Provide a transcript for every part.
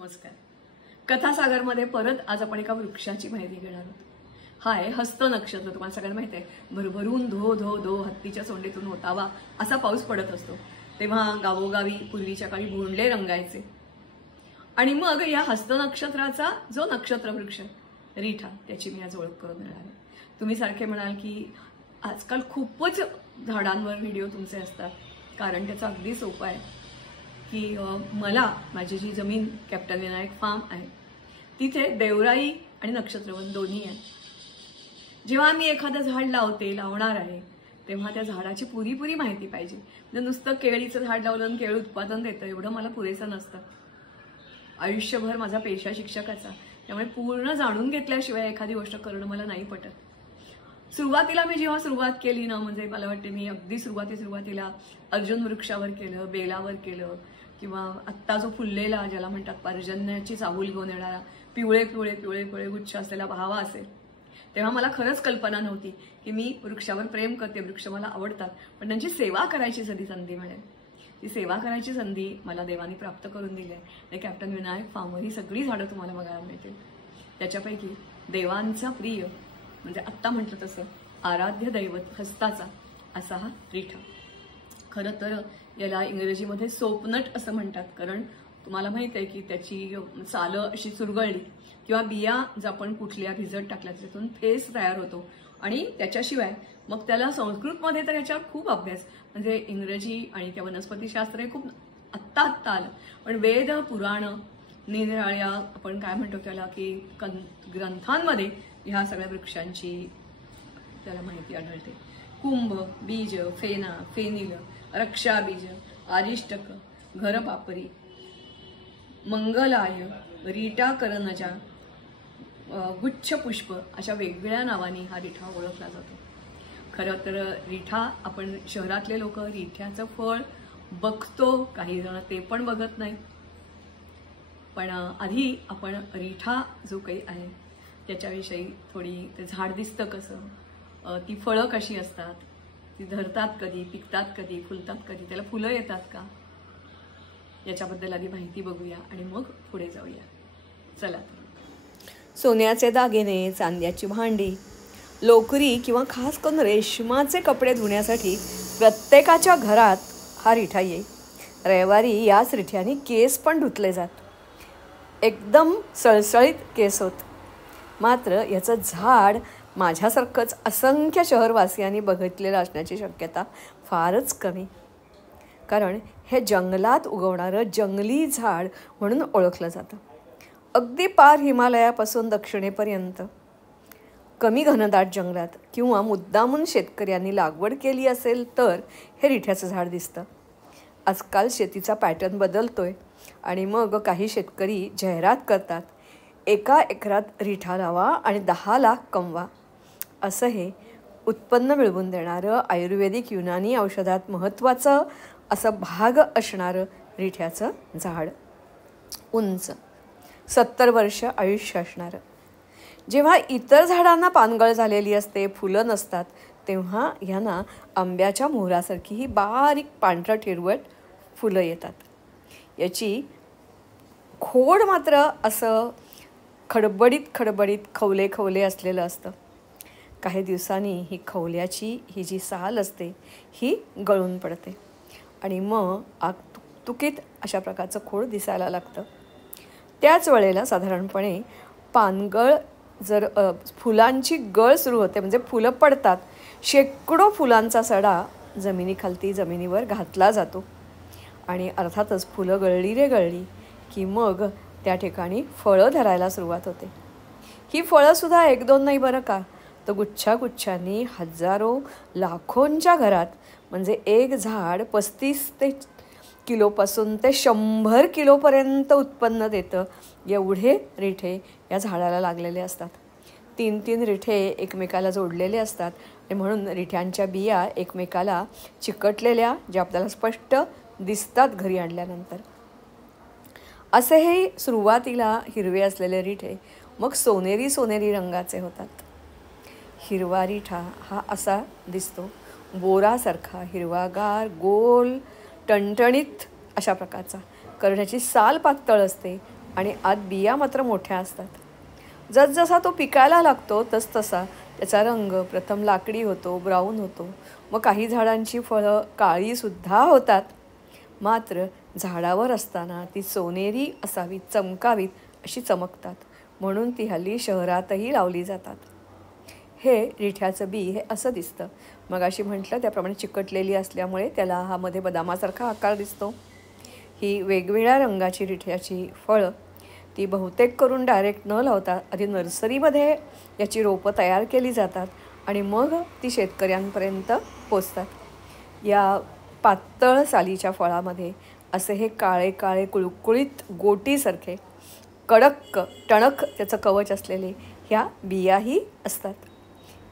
नमस्कार. कथासागरमध्ये परत आज आपण एका वृक्षाची माहिती घेणार आहोत. हा आहे हस्त नक्षत्र. तुम्हाला सगळ्यांना माहिती आहे, भरभरून धो धो धो हत्तीच्या सोंडेतून होतावा असा पाऊस पडत असतो. तेव्हा गावोगावी पूर्वीच्या काळी भोंडले रंगायचे. आणि मग या हस्त नक्षत्राचा जो नक्षत्र वृक्ष रिठा, त्याची मी आज ओळख करून देणार आहे. तुम्ही सारखे म्हणाल की आजकाल खूपच झाडांवर व्हिडिओ तुमचे असतात, कारण त्याचा अगदी सोपं आहे की मला माझी जी जमीन कॅप्टन विनायक फार्म आहे तिथे देवराई आणि नक्षत्रवन दोन्ही आहे. जेव्हा मी एखादं झाड लावणार आहे तेव्हा त्या झाडाची पुरी माहिती पाहिजे. म्हणजे नुसतं केळीचं झाड लावलं आणि केळ उत्पादन देतं एवढं मला पुरेसं नसतं. आयुष्यभर माझा पेशा शिक्षकाचा, त्यामुळे पूर्ण जाणून घेतल्याशिवाय एखादी गोष्ट करणं मला नाही पटत. सुरुवातीला मी जेव्हा सुरुवात केली ना, म्हणजे मला वाटते मी अगदी सुरुवातीला अर्जुन वृक्षावर केलं, बेलावर केलं, किंवा आत्ता जो फुललेला ज्याला म्हणतात पर्जन्याची चाहूल घेऊन येणारा पिवळे पिवळे पिवळे पिवळे गुच्छ असलेला भावा असेल, तेव्हा मला खरंच कल्पना नव्हती की मी वृक्षावर प्रेम करते, वृक्ष मला आवडतात, पण त्यांची सेवा करायची संधी मिळेल. ती सेवा करायची संधी मला देवाने प्राप्त करून दिली आहे. आणि कॅप्टन विनायक फार्मवर ही सगळी झाडं तुम्हाला बघायला मिळतील. त्याच्यापैकी देवांचा प्रिय म्हणजे आत्ता म्हटलं तसं आराध्य दैवत हस्ताचा असा हा रिठा. खरं तर याला इंग्रजीमध्ये सोपनट असं म्हणतात, कारण तुम्हाला माहित आहे की त्याची सालं अशी चुरगळली किंवा बिया जर आपण कुठल्या भिजत टाकल्या त्यातून फेस तयार होतो. आणि त्याच्याशिवाय मग त्याला संस्कृतमध्ये तर याच्यावर खूप अभ्यास, म्हणजे इंग्रजी आणि त्या वनस्पतीशास्त्र हे खूप आत्ता आलं, पण वेद पुराण निरनिराळ्या आपण काय म्हणतो त्याला की ग्रंथांमध्ये ह्या सगळ्या वृक्षांची त्याला माहिती आढळते. कुंभ, बीज, फेना, फेनिल, रक्षाबीज, आरिष्टक, घरपापरी, मंगलाय, रीटा करनजा, गुच्छ पुष्प अशा वेगवेगळ्या नावांनी हा रिठा ओळखला जातो. खरं तर रिठा आपण शहरातले लोक रिठ्याचं फळ बघतो, काही जण ते पण बघत नाही. पण आधी आपण रिठा जो काही आहे त्याच्याविषयी थोडी, ते झाड दिसतं कसं, ती फळं कशी असतात, ती धरतात कधी, पिकतात कधी, फुलतात कधी, त्याला फुलं येतात का, याच्याबद्दल आधी माहिती बघूया आणि मग पुढे जाऊया. चला. सोन्याचे दागिने, चांद्याची भांडी, लोकरी किंवा खास करून रेशमाचे कपडे धुण्यासाठी प्रत्येकाच्या घरात हा रिठा येईल. रविवारी याच रिठ्याने केस पण धुतले जात, एकदम सळसळीत केस होत. मात्र याचं झाड माझ्यासारखंच असंख्य शहरवासियांनी बघितलेलं असण्याची शक्यता फारच कमी, कारण हे जंगलात उगवणारं जंगली झाड म्हणून ओळखलं जातं. अगदी पार हिमालयापासून दक्षिणेपर्यंत कमी घनदाट जंगलात किंवा मुद्दामून शेतकऱ्यांनी लागवड केली असेल तर हे रिठ्याचं झाड दिसतं. आजकाल शेतीचा पॅटर्न बदलतोय आणि मग काही शेतकरी जाहिरात करतात, 1 एकरात रिठा लावा आणि 10 लाख कमवा. असं हे उत्पन्न मिळवून देणारं आयुर्वेदिक युनानी औषधात महत्त्वाचं असं भाग असणारं रिठ्याचं झाड, उंच 70 वर्ष आयुष्य असणारं. जेव्हा इतर झाडांना पानगळ झालेली असते, फुलं नसतात, तेव्हा ह्यांना आंब्याच्या मोहरासारखी ही बारीक पांढरट हिरवट फुलं येतात. याची खोड मात्र असं खडबडीत खवले असलेलं असतं. काही दिवसांनी ही खवल्याची ही जी साल असते ही गळून पडते आणि मग तुकीत अशा प्रकारचं खोड दिसायला लागतं. त्याच वेळेला साधारणपणे पानगळ जर फुलांची गळ सुरू होते, म्हणजे फुलं पडतात, शेकडो फुलांचा सडा जमिनीवर घातला जातो आणि अर्थातच फुलं गळली की मग त्या ठिकाणी फळं धरायला सुरुवात होते. ही फळंसुद्धा 1-2 नाही बरं का, तर गुच्छांनी हजारो लाखोंच्या घरात, म्हणजे एक झाड 35 किलोपासून ते 100 किलोपर्यंत उत्पन्न देतं. एवढे रिठे या झाडाला लागलेले असतात. 3 रिठे एकमेकाला जोडलेले असतात आणि म्हणून रिठ्यांच्या बिया एकमेकाला चिकटलेल्या, ज्या आपल्याला स्पष्ट दिसतात घरी आणल्यानंतर. असे हे सुरुवातीला हिरवे असलेले रिठे मग सोनेरी रंगाचे होतात. हिरवा रिठा हा असा दिसतो, बोरासारखा हिरवागार, गोल, टणटणीत अशा प्रकारचा. करण्याची साल पातळ असते, आणि आत बिया मात्र मोठ्या असतात। जसजसा तो पिकायला लागतो तसतसा त्याचा रंग प्रथम लाकडी होतो, ब्राऊन होतो, मग काही झाडांची फळं काळीसुद्धा होतात। मात्र झाडावर असताना ती सोनेरी असावीत, चमकावीत अशी चमकतात, म्हणून ती हल्ली शहरातही लावली जातात। हे रिठ्याचं बी हे असं दिसतं, मगाशी म्हटलं त्याप्रमाणे चिकटलेली असल्यामुळे त्याला हा मध्ये बदामासारखा आकार दिसतो। ही वेगवेगळ्या रंगाची रिठ्याची फळं ती बहुतेक करून डायरेक्ट न लावता आधी नर्सरीमध्ये याची रोपं तयार केली जातात आणि मग ती शेतकऱ्यांपर्यंत पोचतात। या पातळ सालीच्या फळामध्ये असे हे काळे काळे कुळकुळीत गोटीसारखे कडक टणक त्याचं कवच असलेले ह्या बियाही असतात।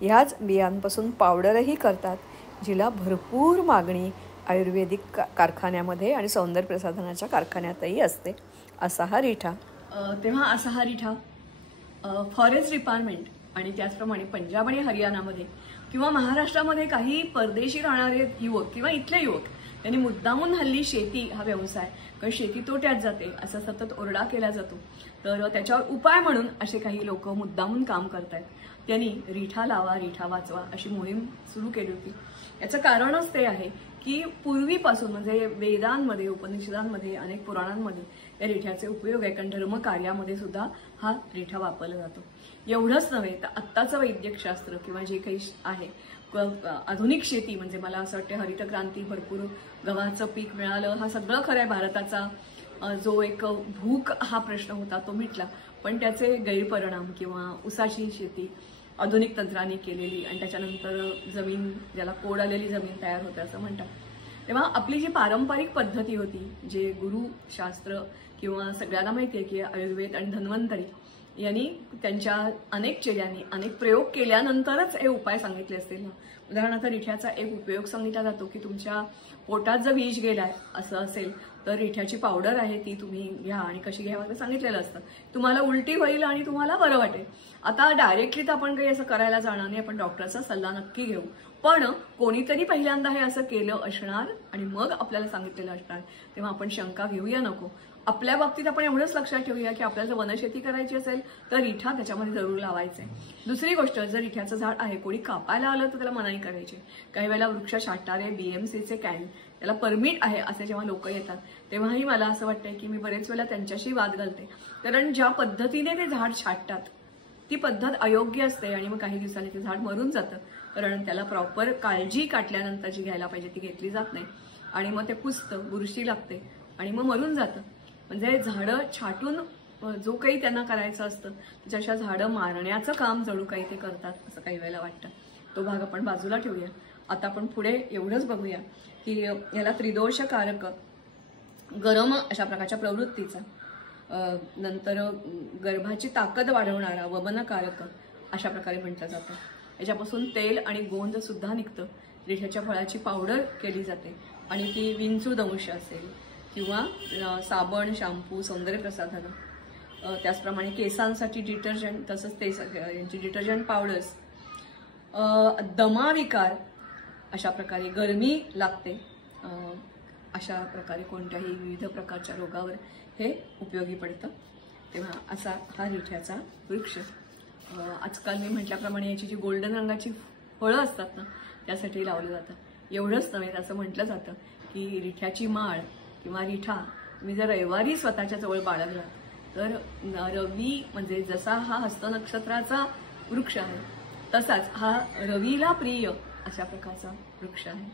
ह्याच बियांपासून पावडरही करतात, जिला भरपूर मागणी आयुर्वेदिक कारखान्यामध्ये आणि सौंदर्य प्रसाधनाच्या कारखान्यातही असते। असा हा रिठा। तेव्हा असा हा रिठा फॉरेस्ट डिपार्टमेंट आणि त्याचप्रमाणे पंजाब आणि हरियाणामध्ये किंवा महाराष्ट्रामध्ये काही परदेशी राहणारे युवक किंवा इथले युवक त्यांनी मुद्दामून हल्ली शेती हा व्यवसाय, कारण शेती तोट्यात जाते असा सतत ओरडा केला जातो, तर त्याच्यावर उपाय म्हणून असे काही लोक मुद्दामून काम करतायत। त्यांनी रिठा लावा रिठा वाचवा अशी मोहीम सुरू केली होती। याचं कारणच ते आहे की पूर्वीपासून म्हणजे वेदांमध्ये, उपनिषदांमध्ये, अनेक पुराणांमध्ये या रिठ्याचे उपयोग आहे, कारण धर्मकार्यामध्ये सुद्धा हा रिठा वापरला जातो। एवढंच नव्हे तर आत्ताचं वैद्यकशास्त्र किंवा जे काही आहे आधुनिक शेती, म्हणजे मला असं वाटतं हरित क्रांती, भरपूर गव्हाचं पीक मिळालं, हा सगळं खरं आहे। भारताचा जो एक भूक हा प्रश्न होता तो मिटला, पण त्याचे गैरपरिणाम किंवा उसाची शेती आधुनिक तंत्राने केलेली आणि त्याच्यानंतर जमीन, ज्याला कोड आलेली जमीन तयार होते असं म्हणतात। तेव्हा आपली जी पारंपरिक पद्धती होती, जे गुरुशास्त्र किंवा सगळ्यांना माहिती आहे की आयुर्वेद आणि धन्वंतरी यांनी त्यांच्या अनेक चेल्यांनी अनेक प्रयोग केल्यानंतरच हे उपाय सांगितले असतील ना। उदाहरणार्थ रिठ्याचा एक उपयोग सांगितला जातो की तुमच्या पोटात जर विष गेलाय असं असेल तर रिठ्याची पावडर आहे ती तुम्ही घ्या आणि कशी घ्यावं ते सांगितलेलं असतं। तुम्हाला उलटी होईल आणि तुम्हाला बरं वाटेल। आता डायरेक्टली तर आपण काही असं करायला जाणार नाही, आपण डॉक्टरचा सल्ला नक्की घेऊ, पण कोणीतरी पहिल्यांदा हे असं केलं असणार आणि मग आपल्याला सांगितलेलं असणार, तेव्हा आपण शंका घेऊया नको। आपल्या बाबतीत आपण एवढंच लक्षात ठेवूया की आपल्याला जर वनशेती करायची असेल तर रिठा त्याच्यामध्ये जरूर लावायचा आहे। दुसरी गोष्ट, जर रिठ्याचं झाड आहे कोणी कापायला आलं तर त्याला मनाई करायची। काही वेळेला वृक्ष छाटणारे BMCचे त्याला परमिट आहे असे जेव्हा लोक येतात तेव्हाही मला असं वाटतंय की मी बरेच वेळेला त्यांच्याशी वाद घालते, कारण ज्या पद्धतीने ते झाड छाटतात ती पद्धत अयोग्य असते आणि मग काही दिवसांनी ते झाड मरून जातं, कारण त्याला प्रॉपर काळजी काटल्यानंतर जी घ्यायला पाहिजे ती घेतली जात नाही आणि मग ते कुजतं, बुरशी लागते आणि मग मरून जातं। म्हणजे झाडं छाटून जो काही त्यांना करायचं असतं त्याच्या झाडं मारण्याचं काम जणू काही ते करतात असं काही वेळेला वाटतं। तो भाग आपण बाजूला ठेवूया। आता आपण पुढे एवढंच बघूया की याला त्रिदोषकारक, गरम अशा प्रकारच्या प्रवृत्तीचा, नंतर गर्भाची ताकद वाढवणारा, वमनकारक अशा प्रकारे म्हटलं जातं। याच्यापासून तेल आणि गोंद सुद्धा निघतं। रिठ्याच्या फळाची पावडर केली जाते आणि ती विंचूदंश असेल किंवा साबण, शॅम्पू, सौंदर्य प्रसाधनं, त्याचप्रमाणे केसांसाठी डिटर्जंट, तसंच ते यांची डिटर्जंट पावडर्स, दमाविकार अशा प्रकारे, गरमी लागते अशा प्रकारे कोणत्याही विविध प्रकारच्या रोगावर हे उपयोगी पडतं। तेव्हा असा हा रिठ्याचा वृक्ष। आजकाल मी म्हटल्याप्रमाणे याची जी गोल्डन रंगाची फळं असतात ना त्यासाठी लावलं जातं। एवढंच नव्हे, असं म्हटलं जातं की रिठ्याची माळ किंवा रिठा तुम्ही जर रविवारी स्वतःच्या जवळ बाळगला तर रवी, म्हणजे जसा हा हस्त नक्षत्राचा वृक्ष आहे तसाच हा रवीला प्रिय अशा प्रकारचा वृक्ष आहे।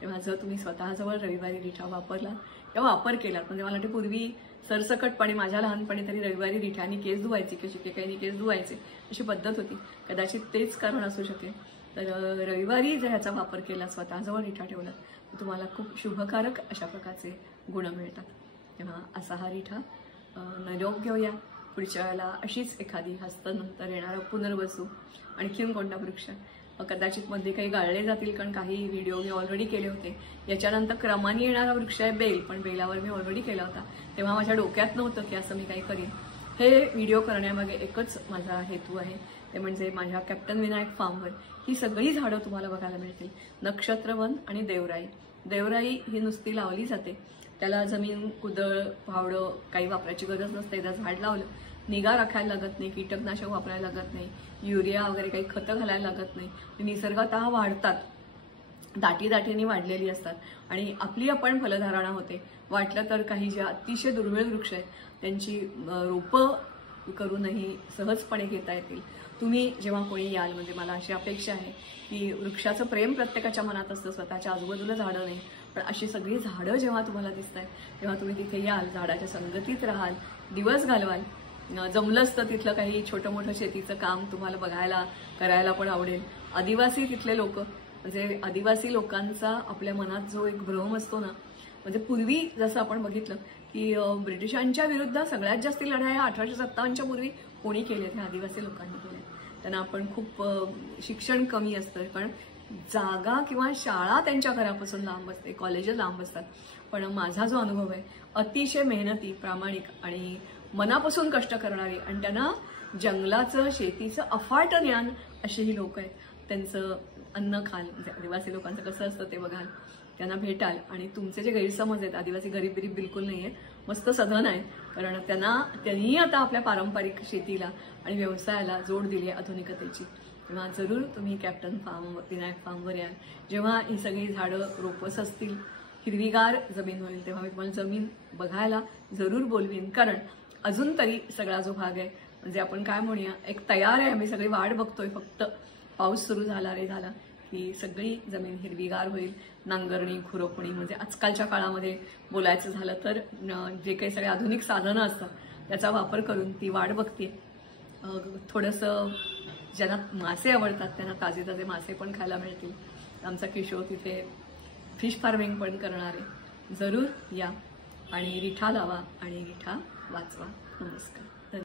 तेव्हा जर तुम्ही स्वतःजवळ रविवारी रिठा वापरला किंवा वापर केला, म्हणजे मला वाटते पूर्वी सरसकटपणे माझ्या लहानपणी तरी रविवारी रिठ्यानी केस धुवायचे की शिकेकाईनी केस धुवायचे अशी पद्धत होती, कदाचित तेच कारण असू शकेल। तर रविवारी जर ह्याचा वापर केला, स्वतःजवळ रिठा ठेवला तर तुम्हाला खूप शुभकारक अशा प्रकारचे गुण मिळतात। तेव्हा असा हा रिठा निरोप घेऊया। पुढच्या वेळेला अशीच एखादी हस्तनंतर येणारं पुनर्वसू, आणखीन कोणता वृक्ष, कदाचित मध्ये काही गाळले जातील कारण काही व्हिडिओ मी ऑलरेडी केले होते। याच्यानंतर क्रमाने येणारा वृक्ष आहे बेल, पण बेलावर मी ऑलरेडी केला होता, तेव्हा माझ्या डोक्यात नव्हतं की असं मी काही करीन। हे व्हिडिओ करण्यामागे एकच माझा हेतू आहे, ते म्हणजे माझ्या कॅप्टन विनायक फार्मवर ही सगळी झाडं तुम्हाला बघायला मिळतील। नक्षत्रवन आणि देवराई। देवराई ही नुसती लावली जाते, त्याला जमीन कुदळ फावडं काही वापरायची गरज नसते. एकदा झाड लावलं, निगा राखायला लागत नाही, कीटकनाशक वापरायला लागत नाही, युरिया वगैरे काही खतं घालायला लागत नाही. निसर्गतः वाढतात, दाटीदाटीने वाढलेली असतात आणि आपली आपण फलधारणा होते. वाटलं तर काही जे अतिशय दुर्मिळ वृक्ष आहेत त्यांची रोपं करूनही सहजपणे घेता येतील. तुम्ही जेव्हा कोणी याल, म्हणजे मला अशी अपेक्षा आहे की वृक्षाचं प्रेम प्रत्येकाच्या मनात असतं, स्वतःच्या आजूबाजूला झाडं नाही, पण अशी सगळी झाडं जेव्हा तुम्हाला दिसत आहेत तेव्हा तुम्ही तिथे याल, झाडाच्या संगतीत राहाल, दिवस घालवाल. जमलंच तर तिथलं काही छोटं मोठं शेतीचं काम तुम्हाला बघायला करायला पण आवडेल. आदिवासी तिथले लोक, म्हणजे आदिवासी लोकांचा आपल्या मनात जो एक भ्रम असतो ना, म्हणजे पूर्वी जसं आपण बघितलं की ब्रिटिशांच्या विरुद्ध सगळ्यात जास्त लढाया 1857च्या पूर्वी कोणी केल्या, त्या आदिवासी लोकांनी केल्या. त्यांना आपण खूप शिक्षण कमी असतं, पण जागा किंवा शाळा त्यांच्या घरापासून लांब असते, कॉलेजेस लांब असतात. पण माझा जो अनुभव आहे, अतिशय मेहनती, प्रामाणिक आणि मनापासून कष्ट करणारी आणि त्यांना जंगलाचं शेतीचं अफाट ज्ञान अशी ही लोक आहेत. त्यांचं अन्न खाल, म्हणजे आदिवासी लोकांचं कसं असतं ते बघाल, त्यांना भेटाल आणि तुमचे जे गैरसमज आहेत, आदिवासी गरीब बिलकुल नाही आहे, मस्त सधन आहे. कारण त्यांनी आता आपल्या पारंपरिक शेतीला आणि व्यवसायाला जोड दिली आहे आधुनिकतेची. तेव्हा जरूर तुम्ही कॅप्टन फार्म, विनायक फार्मवर याल. जेव्हा ही सगळी झाडं रोपस असतील, हिरवीगार जमीन होईल, तेव्हा मी तुम्हाला जमीन बघायला जरूर बोलवीन. कारण अजून तरी सगळा जो भाग आहे, म्हणजे आपण काय म्हणूया, एक तयार आहे, आम्ही सगळी वाट बघतोय, फक्त पाऊस सुरू झाला की सगळी जमीन हिरवीगार होईल. नांगरणी, खुरपणी, म्हणजे आजकालच्या काळामध्ये बोलायचं झालं तर जे काही सगळे आधुनिक साधनं असतात त्याचा वापर करून ती वाट बघते. थोडंसं ज्यांना मासे आवडतात त्यांना ताजे ताजे मासे पण खायला मिळतील. आमचा किशोर तिथे फिश फार्मिंग पण करणार आहे. जरूर या आणि रिठा लावा आणि रिठा वाचवा. नमस्कार.